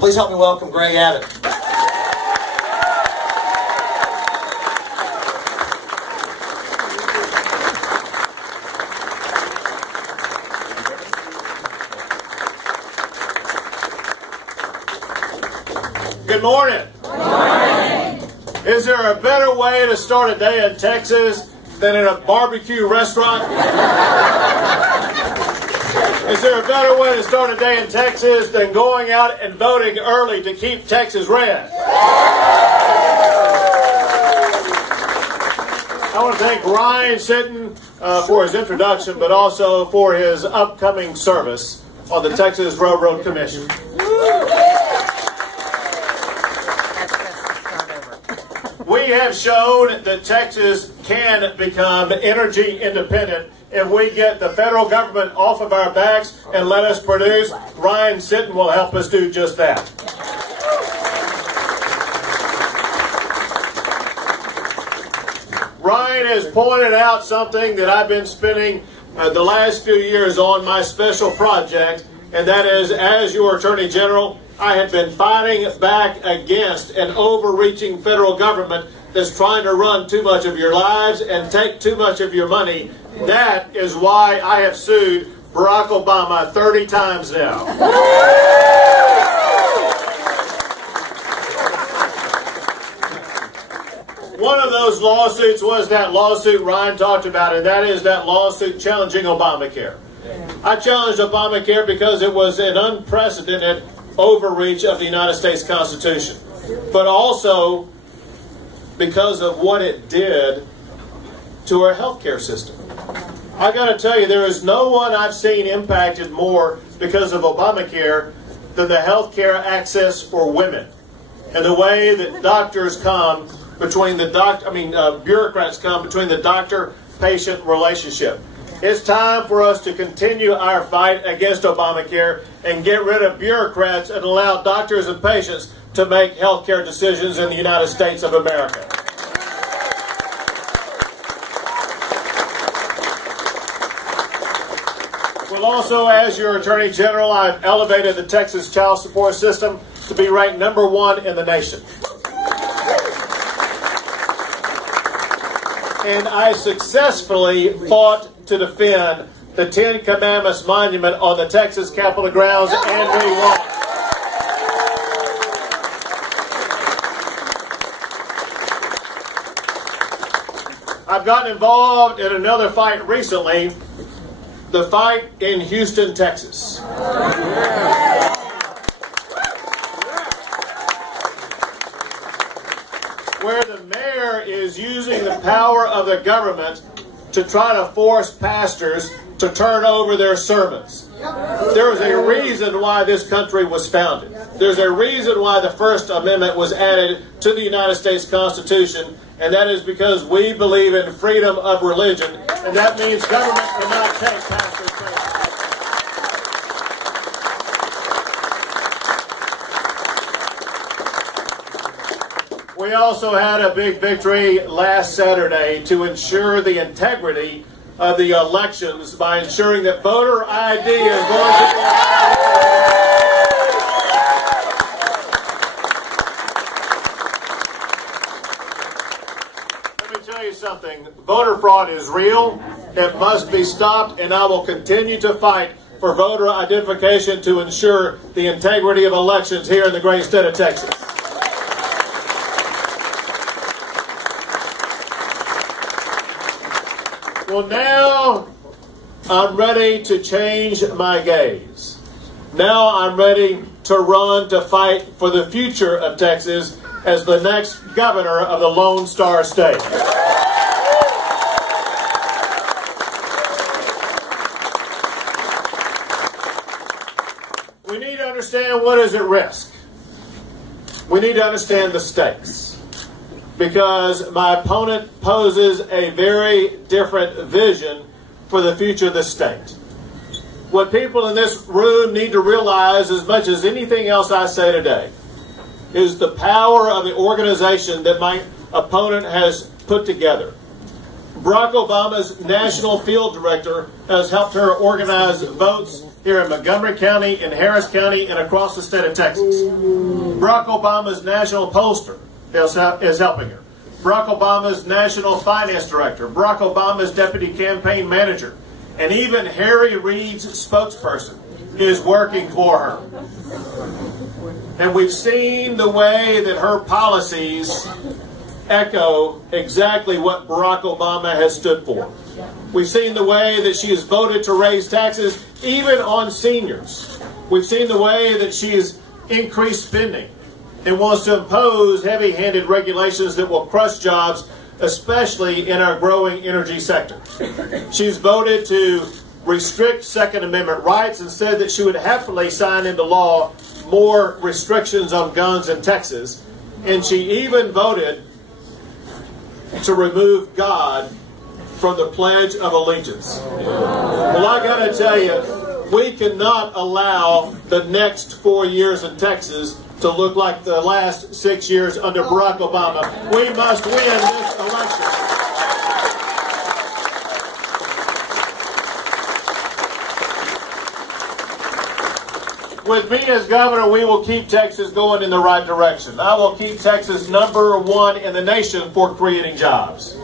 Please help me welcome Greg Abbott. Good morning. Good morning. Is there a better way to start a day in Texas than in a barbecue restaurant? Is there a better way to start a day in Texas than going out and voting early to keep Texas red? I want to thank Ryan Sitton for his introduction, but also for his upcoming service on the Texas Railroad Commission. We have shown that Texas can become energy independent if we get the federal government off of our backs and let us produce. Ryan Sitton will help us do just that. Ryan has pointed out something that I've been spending the last few years on my special project, and that is, as your Attorney General, I have been fighting back against an overreaching federal government that's trying to run too much of your lives and take too much of your money. That is why I have sued Barack Obama 30 times now. One of those lawsuits was that lawsuit Ryan talked about, and that is that lawsuit challenging Obamacare. I challenged Obamacare because it was an unprecedented overreach of the United States Constitution, but also because of what it did to our health care system. I got to tell you, there is no one I've seen impacted more because of Obamacare than the health care access for women, and the way that doctors come between the bureaucrats come between the doctor-patient relationship. It's time for us to continue our fight against Obamacare and get rid of bureaucrats and allow doctors and patients to make health care decisions in the United States of America. Well, also, as your Attorney General, I've elevated the Texas child support system to be ranked #1 in the nation. And I successfully fought to defend the 10 Commandments monument on the Texas Capitol grounds, and we won. I've gotten involved in another fight recently, the fight in Houston, Texas. Where the mayor is using the power of the government to try to force pastors to turn over their sermons. There is a reason why this country was founded. There's a reason why the First Amendment was added to the United States Constitution, and that is because we believe in freedom of religion, and that means government cannot take pastors' freedom. We also had a big victory last Saturday to ensure the integrity of the elections by ensuring that voter ID is going to be Let me tell you something. Voter fraud is real. It must be stopped, and I will continue to fight for voter identification to ensure the integrity of elections here in the great state of Texas. Well, now I'm ready to change my gaze. Now I'm ready to run to fight for the future of Texas as the next governor of the Lone Star State. We need to understand what is at risk. We need to understand the stakes, because my opponent poses a very different vision for the future of the state. What people in this room need to realize, as much as anything else I say today, is the power of the organization that my opponent has put together. Barack Obama's national field director has helped her organize votes here in Montgomery County, in Harris County, and across the state of Texas. Barack Obama's national pollster is helping her. Barack Obama's national finance director, Barack Obama's deputy campaign manager, and even Harry Reid's spokesperson is working for her. And we've seen the way that her policies echo exactly what Barack Obama has stood for. We've seen the way that she has voted to raise taxes, even on seniors. We've seen the way that she has increased spending and wants to impose heavy-handed regulations that will crush jobs, especially in our growing energy sector. She's voted to restrict Second Amendment rights and said that she would happily sign into law more restrictions on guns in Texas. And she even voted to remove God from the Pledge of Allegiance. Well, I got to tell you, we cannot allow the next 4 years in Texas to look like the last 6 years under Barack Obama. We must win this election. With me as governor, we will keep Texas going in the right direction. I will keep Texas #1 in the nation for creating jobs.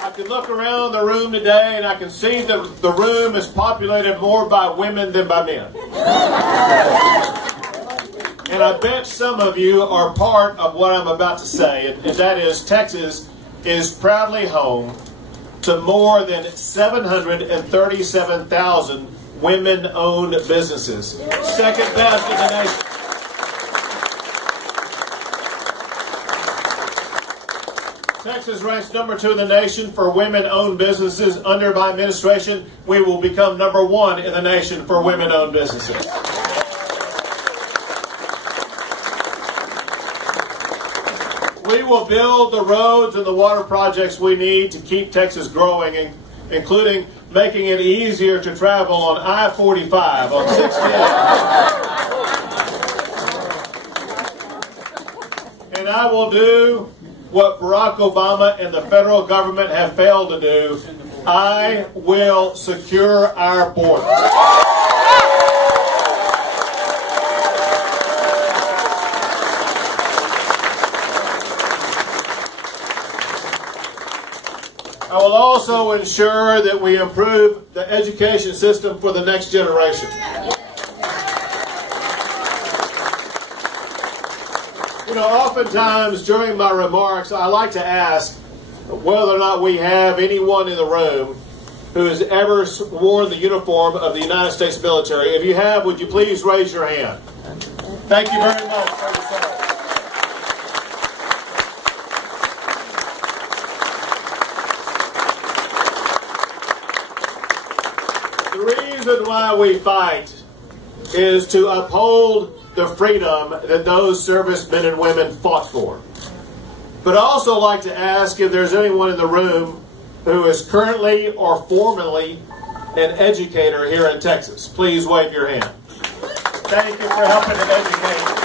I can look around the room today and I can see that the room is populated more by women than by men. And I bet some of you are part of what I'm about to say, and that is Texas is proudly home to more than 737,000 women-owned businesses. Second best in the nation. Texas ranks #2 in the nation for women-owned businesses. Under my administration, we will become #1 in the nation for women-owned businesses. We will build the roads and the water projects we need to keep Texas growing, including making it easier to travel on I-45, on 610. And I will do what Barack Obama and the federal government have failed to do. I will secure our border. I will also ensure that we improve the education system for the next generation. You know, oftentimes during my remarks, I like to ask whether or not we have anyone in the room who has ever worn the uniform of the United States military. If you have, would you please raise your hand? Thank you very much for your service. The reason why we fight is to uphold the freedom that those servicemen and women fought for. But I also like to ask if there's anyone in the room who is currently or formerly an educator here in Texas. Please wave your hand. Thank you for helping to educate.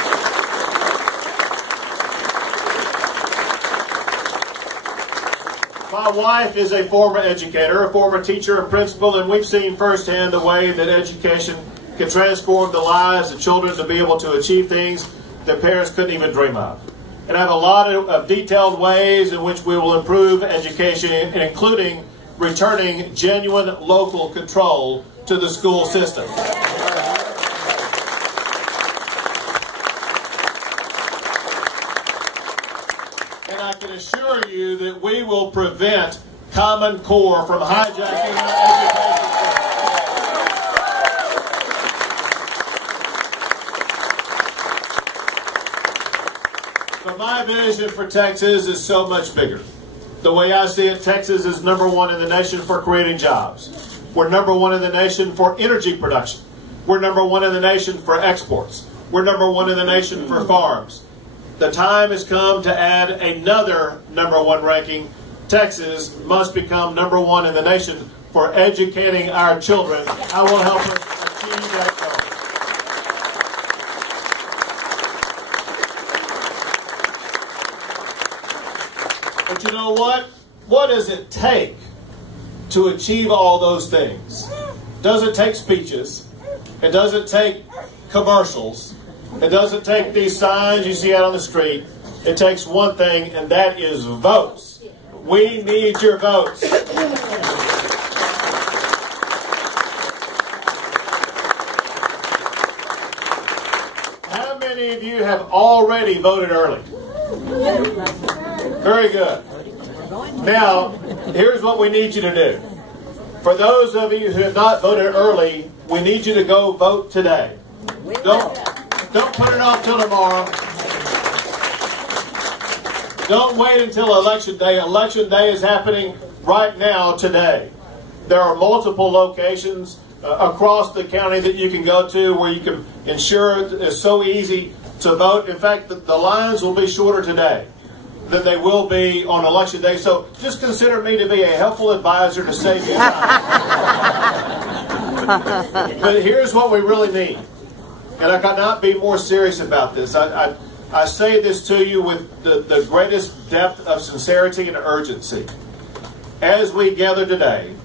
My wife is a former educator, a former teacher and principal, and we've seen firsthand the way that education can transform the lives of children to be able to achieve things that parents couldn't even dream of. And I have a lot of detailed ways in which we will improve education, including returning genuine local control to the school system. And I can assure you that we will prevent Common Core from hijacking our education system. But my vision for Texas is so much bigger. The way I see it, Texas is #1 in the nation for creating jobs. We're #1 in the nation for energy production. We're #1 in the nation for exports. We're #1 in the nation for farms. The time has come to add another #1 ranking. Texas must become #1 in the nation for educating our children. I will help us achieve that goal. But you know what? what does it take to achieve all those things? It doesn't take speeches. It doesn't take commercials. It doesn't take these signs you see out on the street. It takes one thing, and that is votes. We need your votes. How many of you have already voted early? Very good. Now, here's what we need you to do. For those of you who have not voted early, we need you to go vote today. Don't put it off till tomorrow. Don't wait until Election Day. Election Day is happening right now, today. There are multiple locations across the county that you can go to where you can ensure it's so easy to vote. In fact, the lines will be shorter today than they will be on Election Day. So just consider me to be a helpful advisor to save you time. But here's what we really need. And I cannot be more serious about this. I say this to you with the greatest depth of sincerity and urgency. As we gather today,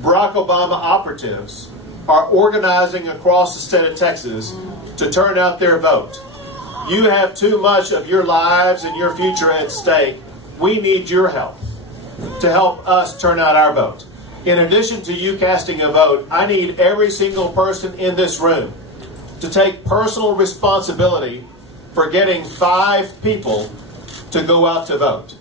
Barack Obama operatives are organizing across the state of Texas to turn out their vote. You have too much of your lives and your future at stake. We need your help to help us turn out our vote. In addition to you casting a vote, I need every single person in this room to take personal responsibility for getting 5 people to go out to vote.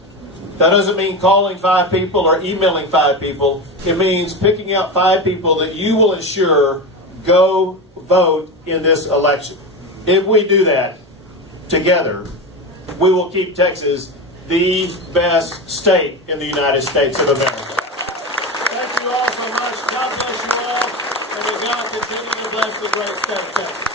That doesn't mean calling 5 people or emailing 5 people. It means picking out 5 people that you will ensure go vote in this election. If we do that together, we will keep Texas the best state in the United States of America. Thank you all so much. God bless you all. And may God continue to bless the great state of Texas.